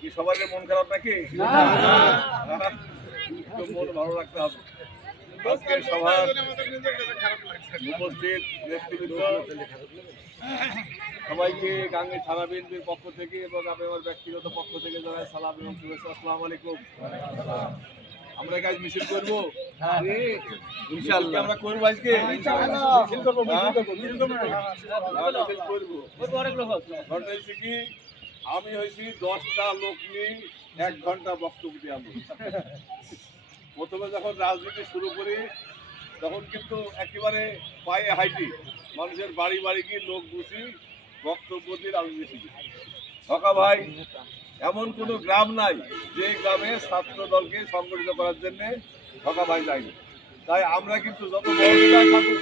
কি সবাই মন খারাপ নাকি? মন ভালো রাখতে হবে। আজকে সভার উপস্থিত নেতৃবৃন্দ সবাইকে গাঙ্গে থানা বিএনপির পক্ষ থেকে এবং আমি আমার ব্যক্তিগত পক্ষ থেকে জানাই সালাম এবং শুভেচ্ছা। আসসালামু আলাইকুম। আমরা কাজ মিছিল করব? ইনশাআল্লাহ। আমরা করব আজকে। মিছিল করব মিছিল করব মিছিল করব। ঘটনা হচ্ছে কি? আমি হয়েছি দশটা লোক নিয়ে এক ঘণ্টা বক্তব্য দিয়ে আমি প্রথমে যখন রাজনীতি শুরু করি, তখন কিন্তু একেবারে পায়ে হাইটি মানুষের বাড়ি বাড়ি গিয়ে লোক বুঝি বক্তব্য দিয়ে রাজনীতি শিখি হকা ভাই, এমন কোনো গ্রাম নাই যে গ্রামে ছাত্র দলকে সংগঠিত করার জন্য হকা ভাই যায়নি তাই আমরা কিন্তু যত বড় থাকুক,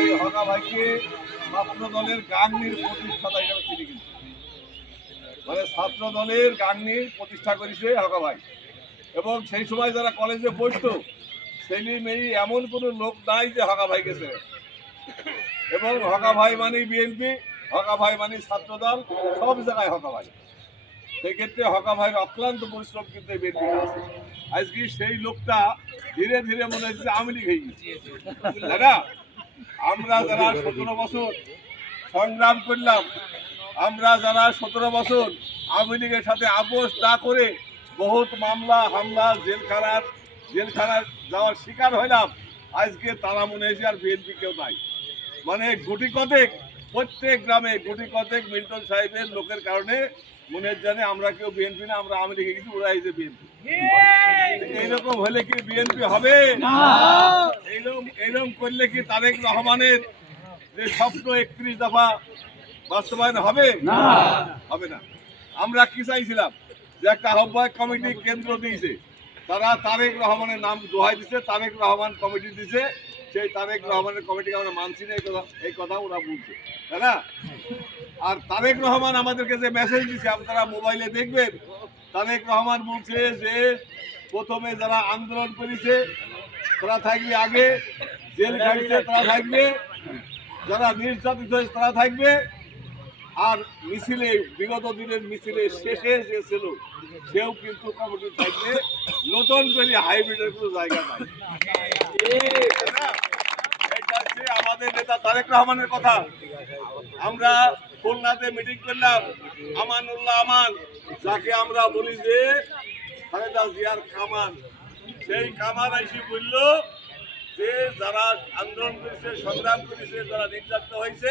এই হকা ভাইকে ছাত্র দলের গাঙ্গির প্রতিষ্ঠাতা হিসাবে চিনি কিন্তু। মানে ছাত্র দলের গাঙ্গি প্রতিষ্ঠা করেছে হকা ভাই। এবং সেই সময় যারা কলেজে পড়তো ছেলে মেয়ে এমন কোনো লোক নাই যে হকা ভাই গেছে। এবং হকা ভাই মানে বিএনপি হকা ভাই মানে ছাত্র দল, সব জায়গায় হকা ভাই। সেক্ষেত্রে হকা ভাইয়ের অক্লান্ত পরিশ্রম কিন্তু বিএনপি আছে। আজকে সেই লোকটা ধীরে ধীরে মনে হচ্ছে আওয়ামী লীগ হয়ে গেছে। না আমরা যারা সতেরো বছর সংগ্রাম করলাম। আমরা যারা সতেরো বছর আওয়ামী লীগের সাথে আপোষ না করে বহুত মামলা হামলা জেলখানার জেলখানার যাওয়ার শিকার হইলাম আজকে তারা মনে হয়েছে আর বিএনপি কেউ নাই। মানে গুটি কতেক প্রত্যেক গ্রামে গুটি কতেক মিল্টন সাহেবের লোকের কারণে মনে জানে আমরা কেউ বিএনপি না আমরা আমি লিখে গেছি ওরা যে বিএনপি। এইরকম হলে কি বিএনপি হবে? এইরকম এইরকম করলে কি তারেক রহমানের যে স্বপ্ন একত্রিশ দফা বাস্তবায়ন হবে? না। হবে না। আমরা কি চাইছিলাম? যে একটা আহ্বায়ক কমিটি কেন্দ্র দিয়েছে। তারা তারেক রহমানের নাম দোহাই দিছে তারেক রহমান কমিটি দিছে। সেই তারেক রহমানের কমিটিকে আমরা মানছি না এই কথা এই কথা ওরা বলছে। তাই না? আর তারেক রহমান আমাদেরকে যে মেসেজ দিছে আপনারা মোবাইলে দেখবেন। তারেক রহমান বলছে যে প্রথমে যারা আন্দোলন করেছে তারা থাকবে আগে জেল খাইছে তারা থাকবে। যারা নির্যাতিত তারা থাকবে। আর মিছিলে, বিগত দিনের মিছিলে শেষে যে ছিল, সেও কিন্তু কমিটি থাকবে। নতুন করে হাইব্রিডের কোনো জায়গা নাই। আমাদের নেতা তারেক রহমানের কথা। আমরা খুলনাতে মিটিং করলাম, আমানুল্লাহ আমান, যাকে আমরা বলি যে খালেদা জিয়ার কামান। সেই কামান এসে বলল যে যারা আন্দোলন করেছে, সংগ্রাম করেছে, যারা নির্যাতিত হয়েছে,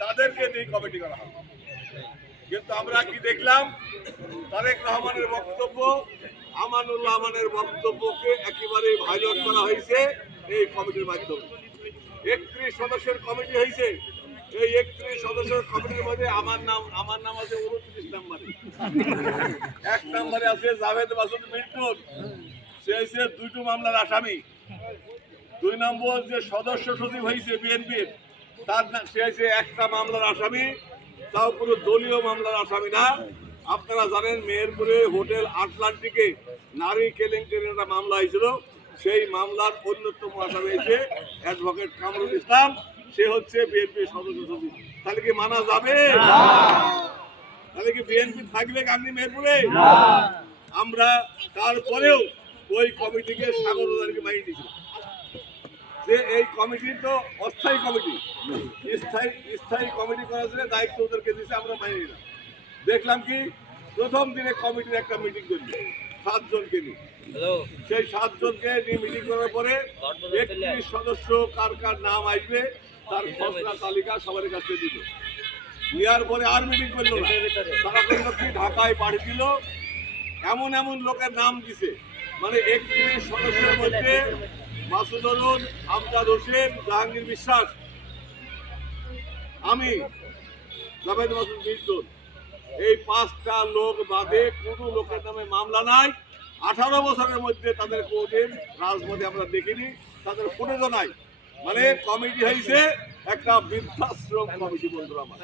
তাদেরকে দিয়ে কমিটি করা হবে। কিন্তু আমরা কি দেখলাম, তারেক রহমানের বক্তব্য আমানুল্লাহ আমানের বক্তব্যকে একেবারে ভাইলট করা হয়েছে এই কমিটির মাধ্যমে। একত্রিশ সদস্যের কমিটি হয়েছে, এই একত্রিশ সদস্যের কমিটির মধ্যে আমার নাম আমার নাম আছে উনত্রিশ নম্বরে। এক নম্বরে আছে জাভেদ মাসুদ মিল্টন সে হয়েছে দুইটো মামলার আসামি। দুই নম্বর যে সদস্য সচিব হয়েছে বিএনপির তার সে হয়েছে একটা মামলার আসামি তাও কোনো দলীয় মামলার আসামি না। আপনারা জানেন মেহেরপুরে হোটেল আটলান্টিকে নারী কেলেঙ্কারির একটা মামলা হয়েছিল। সেই মামলার অন্যতম আসামি হয়েছে অ্যাডভোকেট কামরুল ইসলাম। সে হচ্ছে বিএনপির সদস্য সচিব। তাহলে কি মানা যাবে? তাহলে কি বিএনপি থাকবে গান্ধী মেহেরপুরে? আমরা তারপরেও ওই কমিটিকে স্বাগত জানিয়ে মাইনে দিয়েছিলাম যে এই কমিটি তো অস্থায়ী কমিটি। স্থায়ী স্থায়ী কমিটি করার জন্য দায়িত্ব ওদেরকে দিয়েছে আমরা মাইনে নিলাম দেখলাম কি প্রথম দিনে কমিটির একটা মিটিং করলি সাতজনকে নিয়ে। সেই সাতজনকে নিয়ে মিটিং করার পরে একত্রিশ সদস্য কার কার নাম আসবে তার খসড়া তালিকা সবার কাছে দিল। নেওয়ার পরে আর মিটিং করল না। তারা করল কি ঢাকায় পাঠিয়ে দিল? এমন এমন লোকের নাম দিছে। মানে একত্রিশ সদস্যের মধ্যে মাসুদ অরুণ আমজাদ হোসেন, জাহাঙ্গীর বিশ্বাস। আমি, জাভেদ মাসুদ মিল্টন এই পাঁচটা লোক বাদে কোনো লোকের নামে মামলা নাই। আঠারো বছরের মধ্যে তাদের কোনদিন রাজপথে আমরা দেখিনি। তাদের ফুটেজও নাই। মানে কমিটি হয়েছে একটা বৃদ্ধাশ্রম কমিটি বন্ধুরা আমার।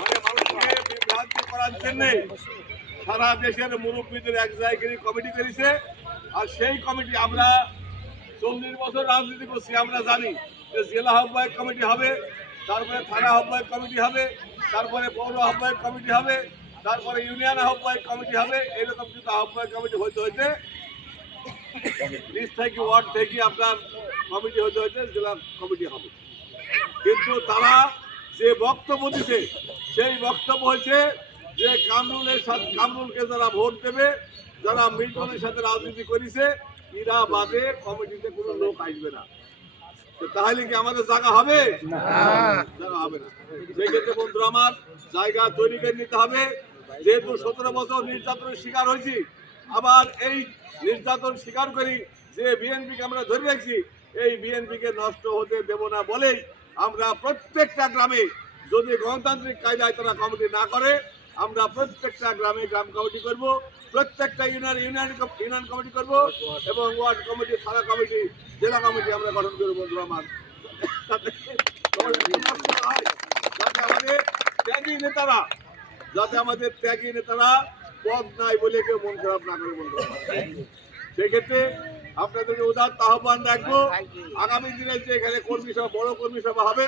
মানে মানুষকে করার জন্য সারা দেশের মুরব্বীদের এক জায়গায় কমিটি করেছে। আর সেই কমিটি আমরা চল্লিশ বছর রাজনীতি করছি, আমরা জানি যে জেলা আহ্বায়ক কমিটি হবে, তারপরে থানা আহ্বায়ক কমিটি হবে, তারপরে পৌর আহ্বায়ক কমিটি হবে, তারপরে ইউনিয়ন আহ্বায়ক কমিটি হবে, এরকম কিন্তু আহ্বায়ক কমিটি হইতে হইতে লিস্ট থেকে ওয়ার্ড থেকে আপনার কমিটি হইতে হইতে জেলা কমিটি হবে। কিন্তু তারা যে বক্তব্য দিছে, সেই বক্তব্য হয়েছে যে কামরুলের সাথে কামরুলকে যারা ভোট দেবে যারা মিল্টনের সাথে রাজনীতি করেছে এরা বাদে কমিটিতে কোনো লোক আসবে না। তো তাহলে কি আমাদের জায়গা হবে? জায়গা হবে না। সেক্ষেত্রে বন্ধুরা আমার জায়গা তৈরি করে নিতে হবে। যেহেতু সতেরো বছর নির্যাতনের শিকার হয়েছি আবার এই নির্যাতন স্বীকার করি যে বিএনপিকে আমরা ধরে রাখছি এই বিএনপিকে নষ্ট হতে দেব না বলেই আমরা প্রত্যেকটা গ্রামে যদি গণতান্ত্রিক কায়দায় তারা কমিটি না করে আমরা প্রত্যেকটা গ্রামে গ্রাম কমিটি করব, প্রত্যেকটা ইউনিয়ন ইউনিয়ন ইউনিয়ন কমিটি করব এবং ওয়ার্ড কমিটি, থানা কমিটি, জেলা কমিটি আমরা গঠন করব বন্ধুরা আমার। যাতে আমাদের ত্যাগী নেতারা, যাতে আমাদের ত্যাগী নেতারা পদ নাই বলে কেউ মন খারাপ না করে বন্ধুরা সেক্ষেত্রে আপনাদেরকে উদার আহ্বান রাখব। আগামী দিনে যে এখানে কর্মী সভা, বড় কর্মী সভা হবে,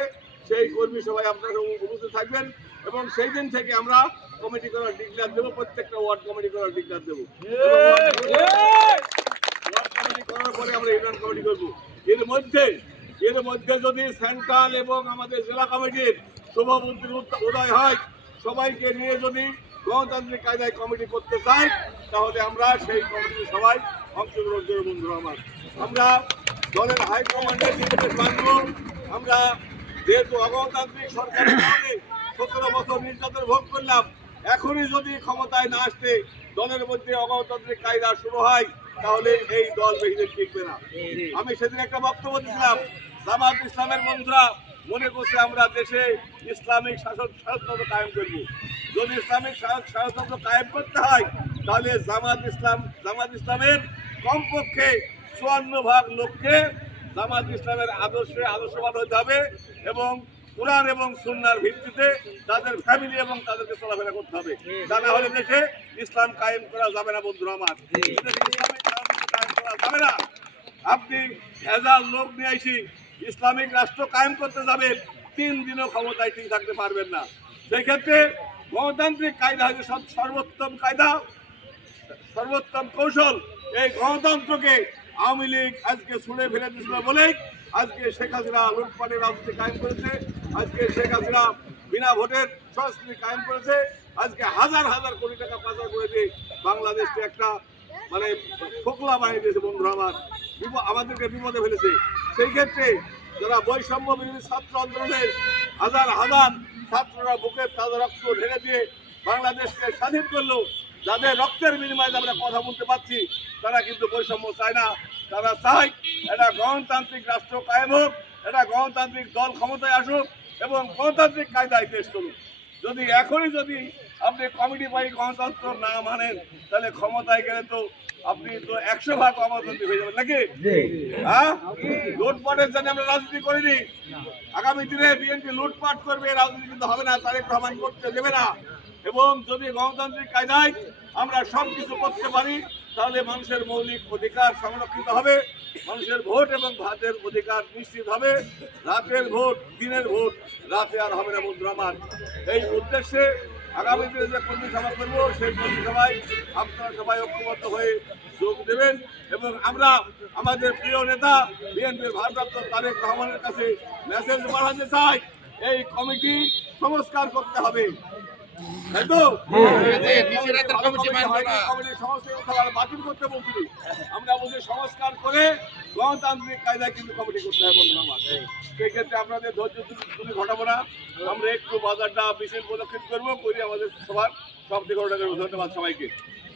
সেই কর্মী সভায় আপনারা উপস্থিত থাকবেন। এবং সেই দিন থেকে আমরা কমিটি করার ডিক্লার দেবো, প্রত্যেকটা ওয়ার্ড কমিটি করার ডিক্লার দেবো। ওয়ার্ড করার পরে আমরা এর মধ্যে এর মধ্যে যদি সেন্ট্রাল এবং আমাদের জেলা কমিটির উদয় হয়, সবাইকে নিয়ে যদি গণতান্ত্রিক কায়দায় করতে তাহলে আমরা সেই সবাই আমার। আমরা আমরা যেহেতু অগণতান্ত্রিক সরকারের সতেরো বছর নির্যাতন ভোগ করলাম। এখনই যদি ক্ষমতায় না আসতে দলের মধ্যে অগণতান্ত্রিক কায়দা শুরু হয়, তাহলে এই দল বেশি দিন টিকবে না। আমি সেদিন একটা বক্তব্য দিয়েছিলাম, জামাত ইসলামের বন্ধুরা, মনে করছে আমরা দেশে ইসলামিক শাসন শাসনতন্ত্র কায়েম করব। যদি ইসলামিক শাসন শাসনতন্ত্র কায়েম করতে হয়, তাহলে জামাত ইসলাম, জামাত ইসলামের কমপক্ষে চুয়ান্ন ভাগ লোককে জামাত ইসলামের আদর্শে আদর্শবান হতে হবে এবং কোরআন এবং সুন্নার ভিত্তিতে তাদের ফ্যামিলি এবং তাদেরকে চলাফেরা করতে হবে। তা না হলে দেশে ইসলাম কায়েম করা যাবে না বন্ধুরা আমার। কায়েম করা যাবে না। আপনি হাজার লোক নিয়ে আইসি ইসলামিক রাষ্ট্র কায়েম করতে যাবেন তিন দিনও ক্ষমতায় ঠিক থাকতে পারবেন না। সেই ক্ষেত্রে গণতান্ত্রিক কায়দা হচ্ছে সব সর্বোত্তম কায়দা সর্বোত্তম কৌশল। এই গণতন্ত্রকে আওয়ামী লীগ আজকে ছুঁড়ে ফেলে দিয়েছিল বলেই আজকে শেখ হাসিনা লুটপাটের রাজনীতি কায়েম করেছে। আজকে শেখ হাসিনা বিনা ভোটের সংস্কৃতি কায়েম করেছে। আজকে হাজার হাজার কোটি টাকা পাচার করে দিয়ে বাংলাদেশকে একটা মানে ফোকলা বানিয়ে দিয়েছে বন্ধুরা আমার। আমাদেরকে বিপদে ফেলেছে। সেই ক্ষেত্রে যারা বৈষম্য বিরোধী ছাত্র আন্দোলনের হাজার হাজার ছাত্ররা বুকের তাজা রক্ত ঢেলে দিয়ে বাংলাদেশকে স্বাধীন করল যাদের রক্তের বিনিময়ে আমরা কথা বলতে পারছি তারা কিন্তু বৈষম্য চায় না। তারা চায় এটা গণতান্ত্রিক রাষ্ট্র কায়েম হোক এটা গণতান্ত্রিক দল ক্ষমতায় আসুক এবং গণতান্ত্রিক কায়দায় দেশ চলুক। যদি এখনই যদি আপনি কমিটি পাই গণতন্ত্র না মানেন তাহলে ক্ষমতায় গেলে তো আপনি তো একশো ভাগ অগণতান্ত্রিক হয়ে যাবেন নাকি? হ্যাঁ? লুটপাটের জন্য আমরা রাজনীতি করিনি। আগামী দিনে বিএনপি লুটপাট করবে রাজনীতি কিন্তু হবে না তারেক রহমান করতে দেবে না। এবং যদি গণতান্ত্রিক কায়দায় আমরা সব কিছু করতে পারি, তাহলে মানুষের মৌলিক অধিকার সংরক্ষিত হবে, মানুষের ভোট এবং ভাতের অধিকার নিশ্চিত হবে, রাতের ভোট, দিনের ভোট, রাতে আর হবে না আমার। এই উদ্দেশ্যে আগামী দিনে যে কর্মী সভা করব, সেই কর্মী সভায় আপনারা সবাই ঐক্যবদ্ধ হয়ে যোগ দেবেন এবং আমরা আমাদের প্রিয় নেতা, বিএনপির ভারপ্রাপ্ত তারেক রহমানের কাছে মেসেজ পাঠাতে চাই। এই কমিটি সংস্কার করতে হবে। আমরা সংস্কার করে গণতান্ত্রিক কায়দায় কিন্তু কমিটি করতে হবে বন্ধুরা আমার। সেই আপনাদের ধৈর্য তুমি ঘটাবো না। আমরা একটু বাজারটা বিশেষ পদক্ষেপ করব করে আমাদের সবার সব থেকে ধন্যবাদ সবাইকে।